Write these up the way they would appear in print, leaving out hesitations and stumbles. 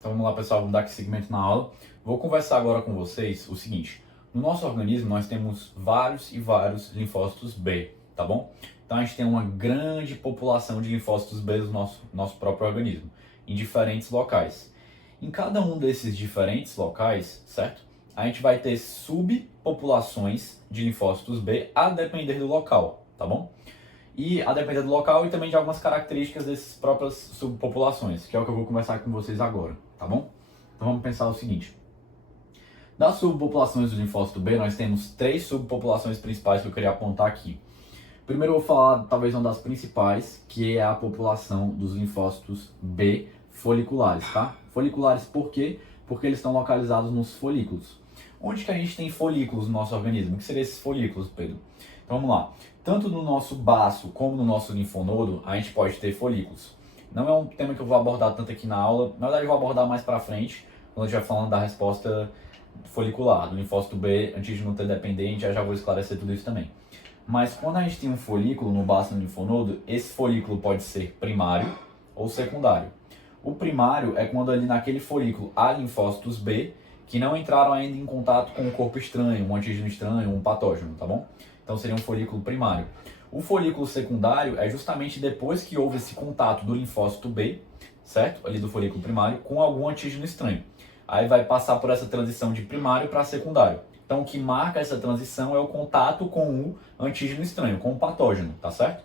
Então vamos lá, pessoal, vamos dar aqui seguimento na aula. Vou conversar agora com vocês o seguinte: no nosso organismo nós temos vários e vários linfócitos B, tá bom? Então a gente tem uma grande população de linfócitos B no nosso próprio organismo, em diferentes locais. Em cada um desses diferentes locais, certo? A gente vai ter subpopulações de linfócitos B a depender do local, tá bom? E a depender do local e também de algumas características dessas próprias subpopulações, que é o que eu vou conversar com vocês agora, tá bom? Então vamos pensar o seguinte: das subpopulações do linfócito B, nós temos três subpopulações principais que eu queria apontar aqui. Primeiro eu vou falar talvez uma das principais, que é a população dos linfócitos B foliculares, tá? Foliculares por quê? Porque eles estão localizados nos folículos. Onde que a gente tem folículos no nosso organismo? O que seriam esses folículos, Pedro? Então vamos lá. Tanto no nosso baço como no nosso linfonodo, a gente pode ter folículos. Não é um tema que eu vou abordar tanto aqui na aula, na verdade eu vou abordar mais pra frente, quando eu estiver falando da resposta folicular, do linfócito B, antígeno T dependente, eu já vou esclarecer tudo isso também. Mas quando a gente tem um folículo no baço do linfonodo, esse folículo pode ser primário ou secundário. O primário é quando ali naquele folículo há linfócitos B que não entraram ainda em contato com um corpo estranho, um antígeno estranho, um patógeno, tá bom? Então seria um folículo primário. O folículo secundário é justamente depois que houve esse contato do linfócito B, certo? Ali do folículo primário, com algum antígeno estranho. Aí vai passar por essa transição de primário para secundário. Então o que marca essa transição é o contato com o antígeno estranho, com o patógeno, tá certo?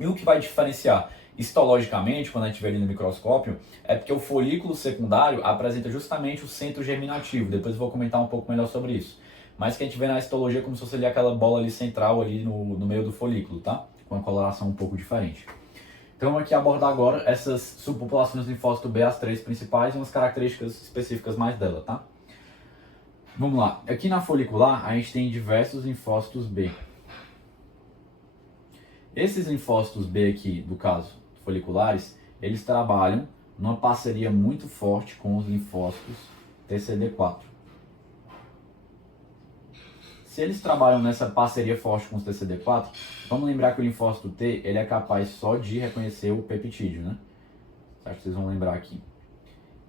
E o que vai diferenciar histologicamente, quando a gente vê ali no microscópio, é porque o folículo secundário apresenta justamente o centro germinativo. Depois eu vou comentar um pouco melhor sobre isso. Mas que a gente vê na histologia como se fosse ali aquela bola ali central ali no meio do folículo, tá? Com uma coloração um pouco diferente. Então vamos aqui abordar agora essas subpopulações do linfócito B, as três principais e umas características específicas mais dela, tá? Vamos lá. Aqui na folicular a gente tem diversos linfócitos B. Esses linfócitos B aqui, do caso foliculares, eles trabalham numa parceria muito forte com os linfócitos TCD4. Se eles trabalham nessa parceria forte com os TCD4, vamos lembrar que o linfócito T ele é capaz só de reconhecer o peptídeo, né? Acho que vocês vão lembrar aqui.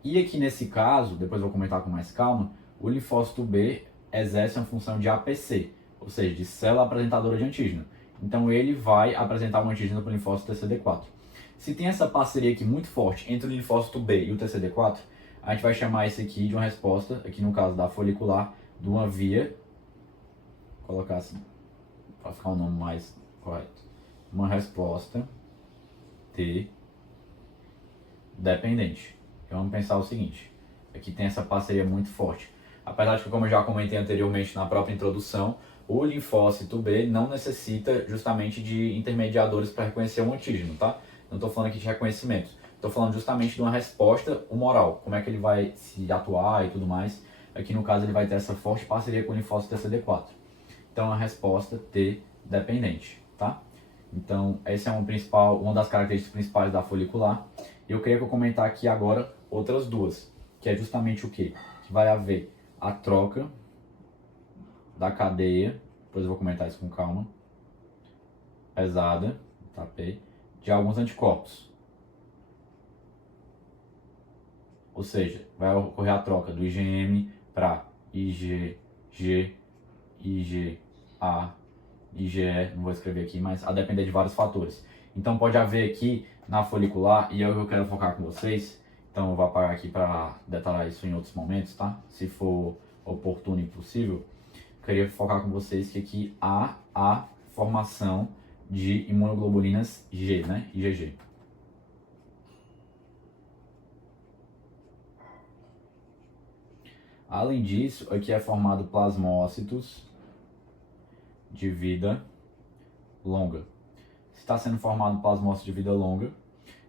E aqui nesse caso, depois eu vou comentar com mais calma, o linfócito B exerce uma função de APC, ou seja, de célula apresentadora de antígeno. Então ele vai apresentar um antígeno para o linfócito TCD4. Se tem essa parceria aqui muito forte entre o linfócito B e o TCD4, a gente vai chamar isso aqui de uma resposta, aqui no caso da folicular, de uma via, vou colocar assim, para ficar o nome mais correto, uma resposta T dependente. Então vamos pensar o seguinte, aqui tem essa parceria muito forte. Apesar de que, como eu já comentei anteriormente na própria introdução, o linfócito B não necessita justamente de intermediadores para reconhecer um antígeno, tá? Não estou falando aqui de reconhecimento, estou falando justamente de uma resposta humoral, como é que ele vai se atuar e tudo mais. Aqui no caso ele vai ter essa forte parceria com o linfócito TCD4. Então a resposta T dependente, tá? Então essa é uma das características principais da folicular. E eu queria comentar aqui agora outras duas, que é justamente o quê? Que vai haver a troca da cadeia, depois eu vou comentar isso com calma, pesada, tapei, de alguns anticorpos. Ou seja, vai ocorrer a troca do IgM para IgG, IgA, IgE, não vou escrever aqui, mas a depender de vários fatores. Então pode haver aqui na folicular, e eu quero focar com vocês, então eu vou apagar aqui para detalhar isso em outros momentos, tá? Se for oportuno e possível. Queria focar com vocês que aqui há a formação de imunoglobulinas G, né? IgG. Além disso, aqui é formado plasmócitos de vida longa. Se está sendo formado plasmócitos de vida longa,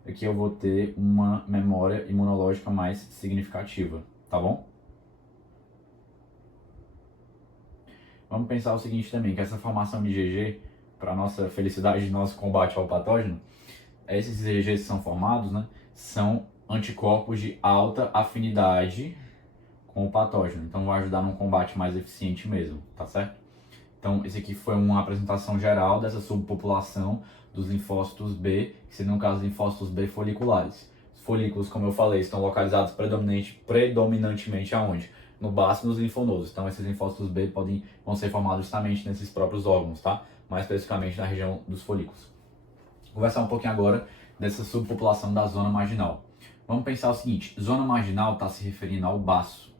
aqui eu vou ter uma memória imunológica mais significativa, tá bom? Vamos pensar o seguinte também, que essa formação de IgG, para nossa felicidade e nosso combate ao patógeno, esses IgGs que são formados, né, são anticorpos de alta afinidade com o patógeno. Então vai ajudar num combate mais eficiente mesmo, tá certo? Então esse aqui foi uma apresentação geral dessa subpopulação dos linfócitos B, que seriam no caso linfócitos B foliculares. folículos, como eu falei, estão localizados predominantemente aonde? No baço e nos linfonodos. Então esses linfócitos B vão ser formados justamente nesses próprios órgãos, tá? Mais especificamente na região dos folículos. Vou conversar um pouquinho agora dessa subpopulação da zona marginal. Vamos pensar o seguinte, zona marginal está se referindo ao baço.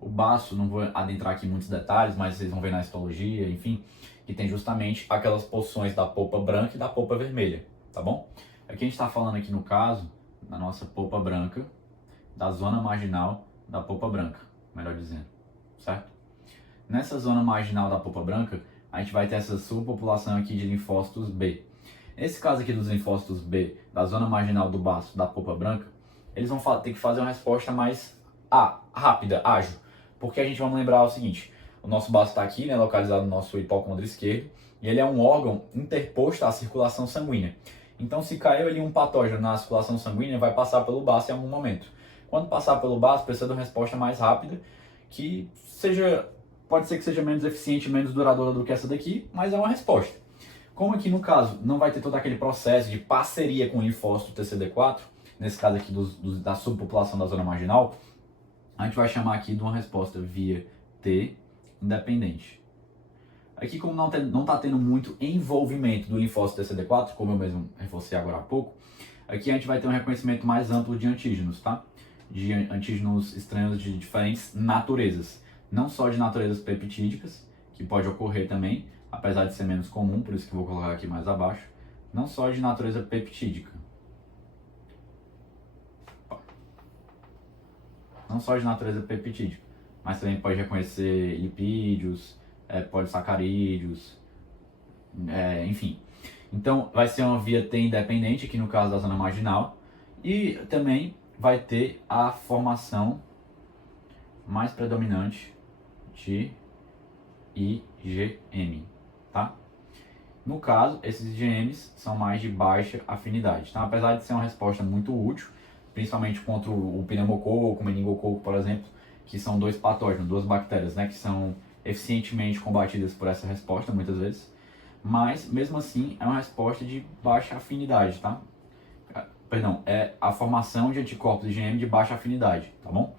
O baço, não vou adentrar aqui em muitos detalhes, mas vocês vão ver na histologia, enfim, que tem justamente aquelas porções da polpa branca e da polpa vermelha, tá bom? Aqui a gente está falando aqui no caso, da nossa polpa branca, da zona marginal da polpa branca, melhor dizendo, certo? Nessa zona marginal da polpa branca, a gente vai ter essa subpopulação aqui de linfócitos B. Nesse caso aqui dos linfócitos B, da zona marginal do baço da polpa branca, eles vão ter que fazer uma resposta mais rápida, ágil. Porque a gente vai lembrar o seguinte, o nosso baço está aqui, né, localizado no nosso hipocôndrio esquerdo, e ele é um órgão interposto à circulação sanguínea. Então, se caiu ali um patógeno na circulação sanguínea, vai passar pelo baço em algum momento. Quando passar pelo baço, precisa de uma resposta mais rápida, que pode ser que seja menos eficiente, menos duradoura do que essa daqui, mas é uma resposta. Como aqui no caso não vai ter todo aquele processo de parceria com o linfócito TCD4, nesse caso aqui da subpopulação da zona marginal, a gente vai chamar aqui de uma resposta via T independente. Aqui, como não está tendo muito envolvimento do linfócito TCD4, como eu mesmo reforcei agora há pouco, aqui a gente vai ter um reconhecimento mais amplo de antígenos, tá? De antígenos estranhos de diferentes naturezas. Não só de naturezas peptídicas, que pode ocorrer também, apesar de ser menos comum, por isso que eu vou colocar aqui mais abaixo. Não só de natureza peptídica. Não só de natureza peptídica, mas também pode reconhecer lipídios, polissacarídeos, enfim. Então vai ser uma via T independente, aqui no caso da zona marginal, e também vai ter a formação mais predominante de IgM, tá? No caso, esses IgMs são mais de baixa afinidade, tá? Apesar de ser uma resposta muito útil, principalmente contra o pneumococo, o meningococo, por exemplo, que são dois patógenos, duas bactérias, né, que são eficientemente combatidas por essa resposta, muitas vezes, mas, mesmo assim, é uma resposta de baixa afinidade, tá? Perdão, é a formação de anticorpos IgM de baixa afinidade, tá bom?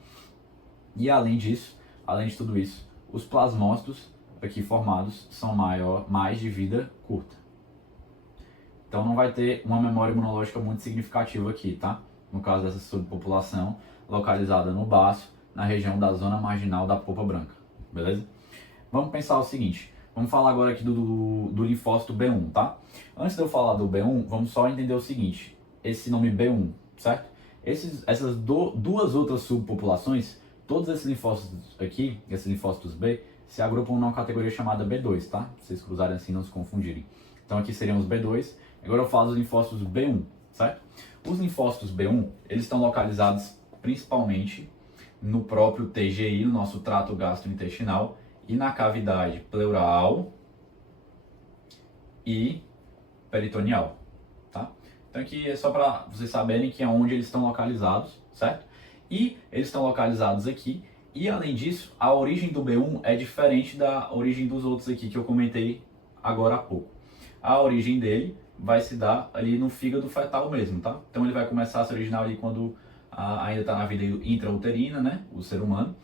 E além disso, além de tudo isso, os plasmócitos aqui formados são mais de vida curta. Então não vai ter uma memória imunológica muito significativa aqui, tá? No caso dessa subpopulação localizada no baço, na região da zona marginal da polpa branca, beleza? Vamos pensar o seguinte, vamos falar agora aqui do linfócito B1, tá? Antes de eu falar do B1, vamos só entender o seguinte, esse nome B1, certo? Essas duas outras subpopulações, todos esses linfócitos aqui, esses linfócitos B, se agrupam numa categoria chamada B2, tá? Se vocês cruzarem assim, não se confundirem. Então aqui seriam os B2, agora eu falo dos linfócitos B1, certo? Os linfócitos B1, eles estão localizados principalmente no próprio TGI, no nosso trato gastrointestinal, e na cavidade pleural e peritoneal, tá? Então aqui é só para vocês saberem que é onde eles estão localizados, certo? E eles estão localizados aqui, e além disso, a origem do B1 é diferente da origem dos outros aqui que eu comentei agora há pouco. A origem dele vai se dar ali no fígado fetal mesmo, tá? Então ele vai começar a se originar ali quando ainda está na vida intrauterina, né? O ser humano.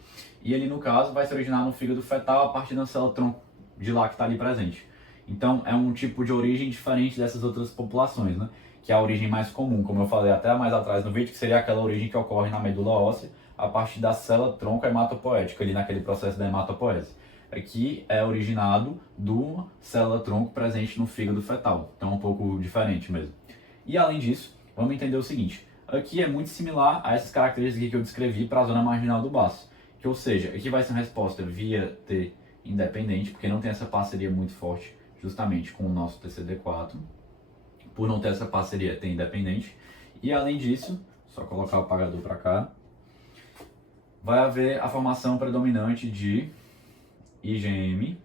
E ele, no caso, vai se originar no fígado fetal a partir da célula-tronco de lá que está ali presente. Então é um tipo de origem diferente dessas outras populações, né? Que é a origem mais comum, como eu falei até mais atrás no vídeo, que seria aquela origem que ocorre na medula óssea a partir da célula-tronco hematopoética, ali naquele processo da hematopoese. Aqui é originado do célula-tronco presente no fígado fetal, então é um pouco diferente mesmo. E além disso, vamos entender o seguinte, aqui é muito similar a essas características aqui que eu descrevi para a zona marginal do baço, que ou seja, aqui vai ser uma resposta via T independente, porque não tem essa parceria muito forte justamente com o nosso TCD4, por não ter essa parceria T independente, e além disso, só colocar o apagador para cá, vai haver a formação predominante de IgM,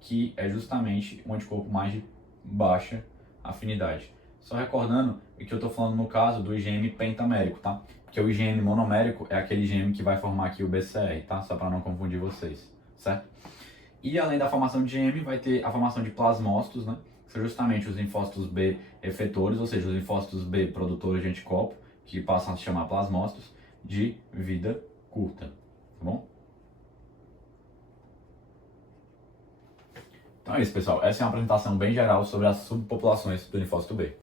que é justamente um anticorpo mais de baixa afinidade. Só recordando que eu estou falando no caso do IgM pentamérico, tá? Porque o IgM monomérico é aquele IgM que vai formar aqui o BCR, tá? Só para não confundir vocês, certo? E além da formação de IgM, vai ter a formação de plasmócitos, né? que são justamente os linfócitos B efetores, ou seja, os linfócitos B produtores de anticorpo, que passam a se chamar plasmócitos, de vida curta, tá bom? Então é isso, pessoal. Essa é uma apresentação bem geral sobre as subpopulações do linfócito B.